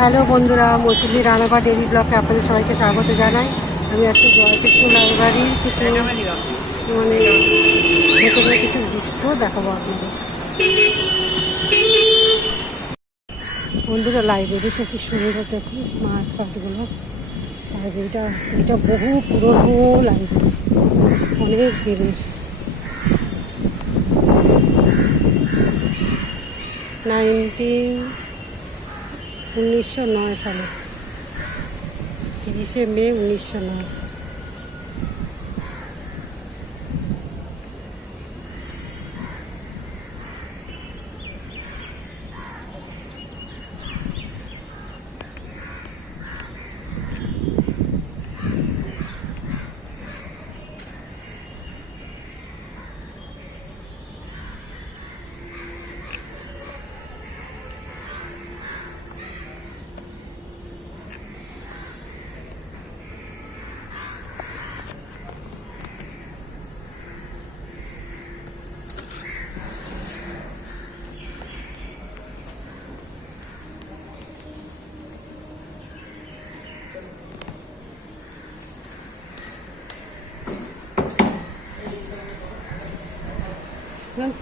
Hello বন্ধুরা, মৌসুমী Ranaghat daily ব্লগে আপনাদের সবাইকে স্বাগত জানাই। আমি আজকে জয়কৃষ্ণ লাইব্রেরির কিছু ভেতরে কিছু দৃশ্য দেখাবো আপনাদের। বন্ধুরা, লাইব্রেরিটা কি সুন্দর দেখুন, মাঠগুলো। লাইব্রেরিটা এটা বহু পুরনো লাইব্রেরি, অনেক দিনের। 1909 সালে, 30শে মে 1909।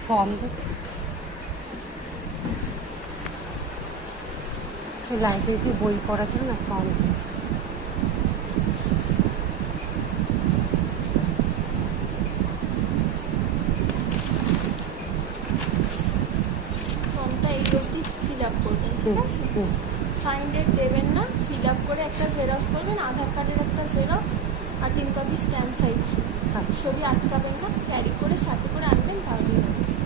ফর্ম লাইব্রেরিতে বই পড়ার জন্য ফর্ম দিয়েছে। ফর্মটা এই অবধি ফিল আপ করবেন, ঠিক আছে? সাইন ডেট দেবেন না, ফিল আপ করে একটা জেরক্স করবেন, আধার কার্ডের একটা জেরক্স আর 3 কপি স্ট্যাম্প সাইজ ছবি আটকাবেন না, ক্যারি করে সাথে করে আনবেন, তাহলে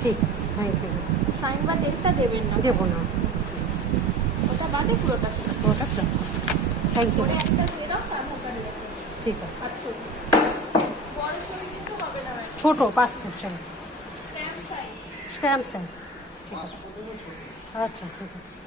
ঠিক আছে, থ্যাংক ইউ। সাইন বা ডেটটা দেবেন না, দেবো না, ওটা বাদে পুরোটা ওটা থ্যাংক ইউ। করে একটা জেরক্স আধার কার্ডের একটা, ঠিক আছে। আর ছবি, বড় ছবি কিন্তু হবে না, ছোটো passport size, stamp size. Stamp size, ঠিক আছে। আচ্ছা, ঠিক আছে।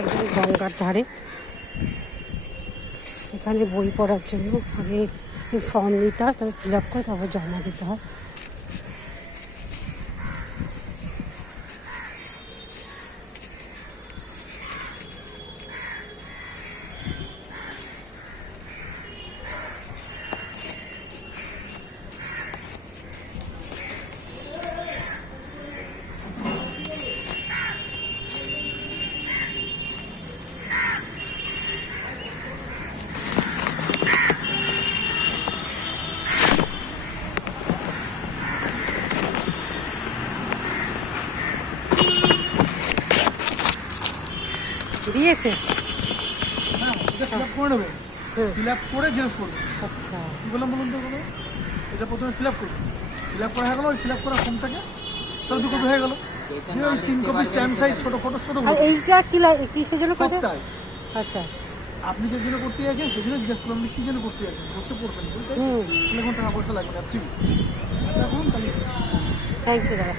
একদম গঙ্গার ধারে, এখানে বই পড়ার জন্য আগে ফর্ম নিতে হয়, তবে ফিল আপ করে তারপর জমা দিতে হয়। দিয়েছে, ফিল আপ করে নেবে, ফিল আপ করে জেরক্স করবে। আচ্ছা, কী বললাম বলুন তো? বলো, এটা প্রথমে ফিল আপ করবে, ফিল আপ করা হয়ে গেলো, ওই ফিল আপ করা ফর্ম থেকে তার 2 কপি হয়ে গেলো, ওই 3 কপি স্ট্যাম্প সাইজ ছোটো ফটো ছোটো। আর এইটা কিসের জন্য করছে? সবটাই আচ্ছা, আপনি যে জন্য করতে আছেন সেই জন্য জিজ্ঞেস করলাম, আপনি কী জন্য করতে আছেন, বসে পড়বেন, বুঝতে কোনো টাকা পয়সা লাগবে না, ফ্রি। এখন তাহলে থ্যাংক ইউ দাদা।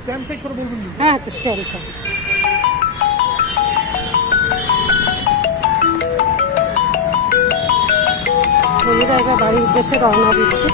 স্ট্যাম্প সাইজ করে বলবেন। হ্যাঁ, আচ্ছা, স্ট্যাম্প সাইজ। বন্ধুরা, এবার বাড়ির উদ্দেশ্যে রওনা দিচ্ছি।